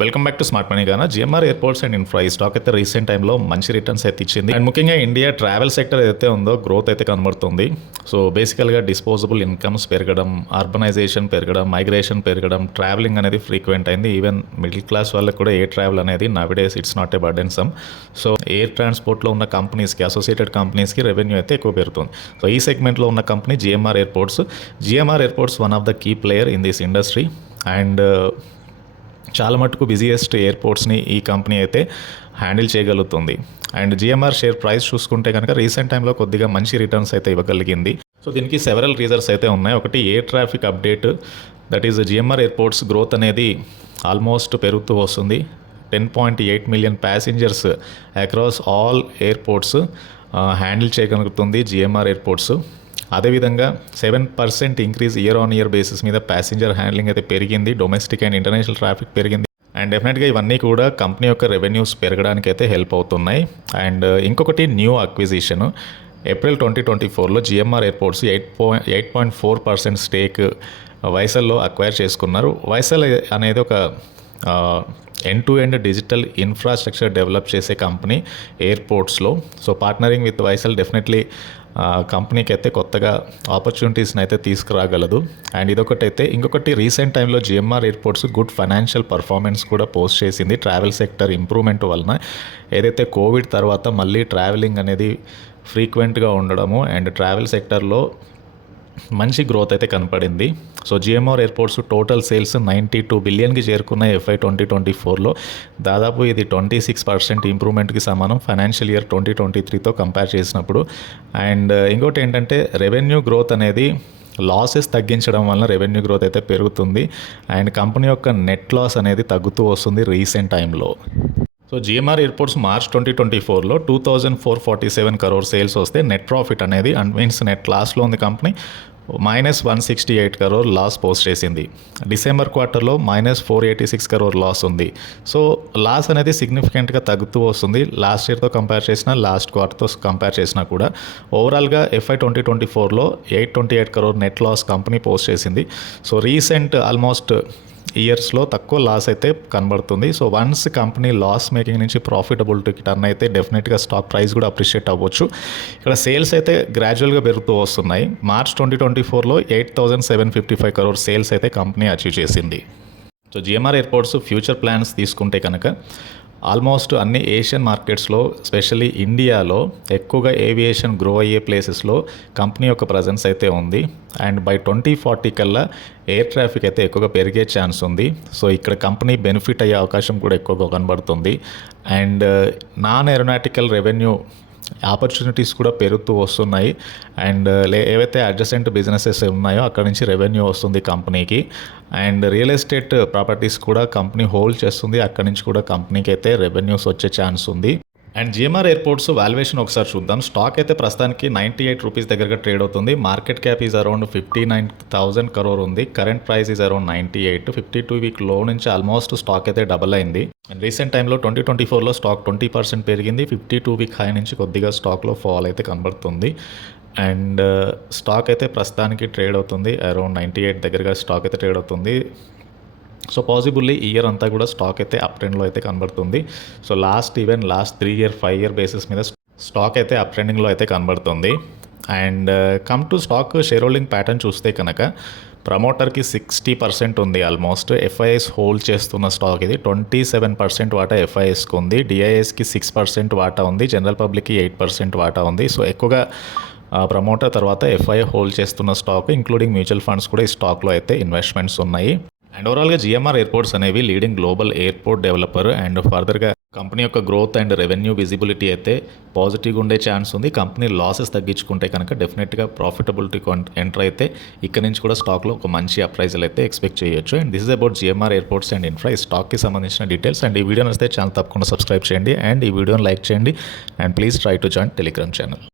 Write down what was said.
Welcome back to smart money Gaana. GMR airports and infra ఈ stock అయితే recent టైంలో మంచి రిటర్న్స్ అయితే ఇచ్చింది. అండ్ ముఖ్యంగా ఇండియా ట్రావెల్ సెక్టర్ ఏదైతే ఉందో గ్రోత్ అయితే కనబడుతుంది. సో బేసికల్గా డిస్పోజబుల్ ఇన్కమ్స్ పెరగడం, అర్బనైజేషన్ పెరగడం, మైగ్రేషన్ పెరగడం, ట్రావెలింగ్ అనేది ఫ్రీక్వెంట్ అయింది. ఈవెన్ మిడిల్ క్లాస్ వాళ్ళకి కూడా ఎయిర్ ట్రావెల్ అనేది nowadays it's not a burdensome. So air ట్రాన్స్పోర్ట్లో ఉన్న కంపెనీస్కి, అసోసియేటెడ్ కంపెనీస్కి రెవెన్యూ అయితే ఎక్కువ పెరుగుతుంది. సో ఈ సెగ్మెంట్లో ఉన్న company GMR airports. GMR airports one of the key player in this industry and చాలా మటుకు బిజియెస్ట్ ఎయిర్పోర్ట్స్ని ఈ కంపెనీ అయితే హ్యాండిల్ చేయగలుగుతుంది. అండ్ జిఎంఆర్ షేర్ ప్రైస్ చూసుకుంటే కనుక రీసెంట్ టైంలో కొద్దిగా మంచి రిటర్న్స్ అయితే ఇవ్వగలిగింది. సో దీనికి సెవెరల్ రీజన్స్ అయితే ఉన్నాయి. ఒకటి air traffic update, that is GMR airports growth అనేది ఆల్మోస్ట్ పెరుగుతూ వస్తుంది. 10.8 million passengers across all airports handle చేయగలుగుతుంది జిఎంఆర్ ఎయిర్పోర్ట్స్. అదేవిధంగా 7% increase year on year basis మీద ప్యాసింజర్ హ్యాండ్లింగ్ అయితే పెరిగింది. డొమెస్టిక్ అండ్ ఇంటర్నేషనల్ ట్రాఫిక్ పెరిగింది. అండ్ డెఫినెట్గా ఇవన్నీ కూడా కంపెనీ యొక్క రెవెన్యూస్ పెరగడానికి అయితే హెల్ప్ అవుతున్నాయి. అండ్ ఇంకొకటి న్యూ అక్విజిషన్. ఏప్రిల్ 2024లో జిఎంఆర్ ఎయిర్పోర్ట్స్ 8.4% స్టేక్ వైసల్లో అక్వైర్ చేసుకున్నారు. వైసల్ అనేది ఒక end to end digital infrastructure develop చేసే కంపెనీ ఎయిర్పోర్ట్స్లో. సో పార్ట్నరింగ్ విత్ వైసల్ డెఫినెట్లీ కంపెనీకి అయితే కొత్తగా ఆపర్చునిటీస్ని అయితే తీసుకురాగలదు. అండ్ ఇదొకటైతే ఇంకొకటి రీసెంట్ టైంలో GMR airports good financial performance కూడా పోస్ట్ చేసింది ట్రావెల్ సెక్టర్ ఇంప్రూవ్మెంట్ వలన. ఏదైతే కోవిడ్ తర్వాత మళ్ళీ ట్రావెలింగ్ అనేది ఫ్రీక్వెంట్గా ఉండడము అండ్ ట్రావెల్ సెక్టర్లో మంచి గ్రోత్ అయితే కనపడింది. So GMR airports total sales 92 బిలియన్కి చేరుకున్నాయి FY 2024లో. దాదాపు ఇది 26% ఇంప్రూవ్మెంట్కి సమానం ఫైనాన్షియల్ ఇయర్ 2023తో కంపేర్ చేసినప్పుడు. అండ్ ఇంకోటి ఏంటంటే రెవెన్యూ గ్రోత్ అనేది లాసెస్ తగ్గించడం వలన రెవెన్యూ గ్రోత్ అయితే పెరుగుతుంది. అండ్ కంపెనీ యొక్క నెట్ లాస్ అనేది తగ్గుతూ వస్తుంది రీసెంట్ టైంలో. సో జిఎంఆర్ ఎయిర్పోర్ట్స్ మార్చ్ 2024లో 2,447 crore సేల్స్ వస్తే నెట్ ప్రాఫిట్ అనేది మీన్స్ నెట్ లాస్లో ఉంది కంపెనీ. -168 crore లాస్ పోస్ట్ చేసింది. డిసెంబర్ క్వార్టర్లో -486 crore లాస్ ఉంది. సో లాస్ అనేది సిగ్నిఫికెంట్గా తగ్గుతూ వస్తుంది లాస్ట్ ఇయర్తో కంపేర్ చేసినా, లాస్ట్ క్వార్టర్తో కంపేర్ చేసినా కూడా. ఓవరాల్గా FY 2024లో 828 crore net loss company post చేసింది. సో రీసెంట్ ఆల్మోస్ట్ ఇయర్స్లో తక్కువ లాస్ అయితే కనబడుతుంది. So once company loss making నుంచి ప్రాఫిటబిలిటీకి టర్న్ అయితే డెఫినెట్గా స్టాక్ ప్రైస్ కూడా అప్రిషియేట్ అవ్వచ్చు. ఇక్కడ సేల్స్ అయితే గ్రాడ్యువల్గా పెరుగుతూ వస్తున్నాయి. మార్చ్ 2024లో 8,755 crore సేల్స్ అయితే కంపెనీ అచీవ్ చేసింది. So GMR airports future plans తీసుకుంటే కనుక ఆల్మోస్ట్ అన్ని ఏషియన్ మార్కెట్స్లో, స్పెషల్లీ ఇండియాలో ఎక్కువగా ఏవియేషన్ గ్రో అయ్యే ప్లేసెస్లో కంపెనీ యొక్క ప్రజెన్స్ అయితే ఉంది. అండ్ బై 2040 కల్లా ఎయిర్ ట్రాఫిక్ అయితే ఎక్కువగా పెరిగే ఛాన్స్ ఉంది. సో ఇక్కడ కంపెనీ బెనిఫిట్ అయ్యే అవకాశం కూడా ఎక్కువగా కనబడుతుంది. And non aeronautical revenue opportunities కూడా పెరుగుతూ వస్తున్నాయి. అండ్ ఏవైతే అడ్జసెంట్ బిజినెసెస్ ఉన్నాయో అక్కడ నుంచి రెవెన్యూ వస్తుంది కంపెనీకి. అండ్ రియల్ ఎస్టేట్ ప్రాపర్టీస్ కూడా కంపెనీ హోల్డ్ చేస్తుంది, అక్కడ నుంచి కూడా కంపెనీకి అయితే రెవెన్యూస్ వచ్చే ఛాన్స్ ఉంది. అండ్ జిఎంఆర్ ఎయిర్పోర్ట్స్ వాల్యుయేషన్ ఒకసారి చూద్దాం. స్టాక్ అయితే ప్రస్తుతానికి 98 రూపీస్ దగ్గరగా ట్రేడ్ అవుతుంది. Market cap is around 59,000 crore ఉంది. Current price is around 98. 52 week లో నుంచి ఆల్మోస్ట్ స్టాక్ అయితే డబల్ అయింది. అండ్ రీసెంట్ టైంలో 2024లో స్టాక్ 20% పెరిగింది. 52 వీక్ హై నుంచి కొద్దిగా స్టాక్లో ఫాల్ అయితే కనబడుతుంది. అండ్ స్టాక్ అయితే ప్రస్తుతానికి ట్రేడ్ అవుతుంది అరౌండ్ 98 దగ్గరగా స్టాక్ అయితే ట్రేడ్ అవుతుంది. సో పాసిబుల్లీ ఇయర్ అంతా కూడా స్టాక్ అయితే అప్ ట్రెండ్లో అయితే కనబడుతుంది. So last 3 year 5 year basis మీద స్టాక్ అయితే అప్ ట్రెండింగ్లో అయితే కనబడుతుంది. And come to stock share holding pattern చూస్తే కనుక ప్రమోటర్కి 60% ఉంది ఆల్మోస్ట్. ఎఫ్ఐఎస్ హోల్డ్ చేస్తున్న స్టాక్ ఇది. 27% వాటా ఎఫ్ఐఎస్కి ఉంది. డిఐఎస్కి 6% వాటా ఉంది. జనరల్ పబ్లిక్కి 8% వాటా ఉంది. సో ఎక్కువగా ప్రమోటర్ తర్వాత ఎఫ్ఐ హోల్డ్ చేస్తున్న స్టాక్, ఇంక్లూడింగ్ మ్యూచువల్ ఫండ్స్ కూడా ఈ స్టాక్లో అయితే ఇన్వెస్ట్మెంట్స్ ఉన్నాయి. అండ్ ఓవరాల్గా జిఎంఆర్ ఎయిర్పోర్ట్స్ అనేవి leading global airport developer. And ఫర్దర్గా కంపెనీ యొక్క గ్రోత్ అండ్ రెవెన్యూ విజిబిలిటీ అయితే పాజిటివ్గా ఉండే ఛాన్స్ ఉంది. కంపెనీ లాసెస్ తగ్గించుకుంటే కనుక డెఫినెట్గా ప్రాఫిటబిలిటీ ఎంటర్ అయితే ఇక్కడ నుంచి కూడా స్టాక్లో ఒక మంచి అప్రైజల్ అయితే ఎక్స్పెక్ట్ చేయొచ్చు. And this is about GMR airports and infra. ఈ స్టాక్కి సంబంధించిన డీటెయిల్స్. అండ్ ఈ వీడియో నచ్చితే ఛానల్ తప్పకుండా సబ్స్క్రైబ్ చేయండి. అండ్ ఈ వీడియోని లైక్ చేయండి. And please try to join Telegram channel.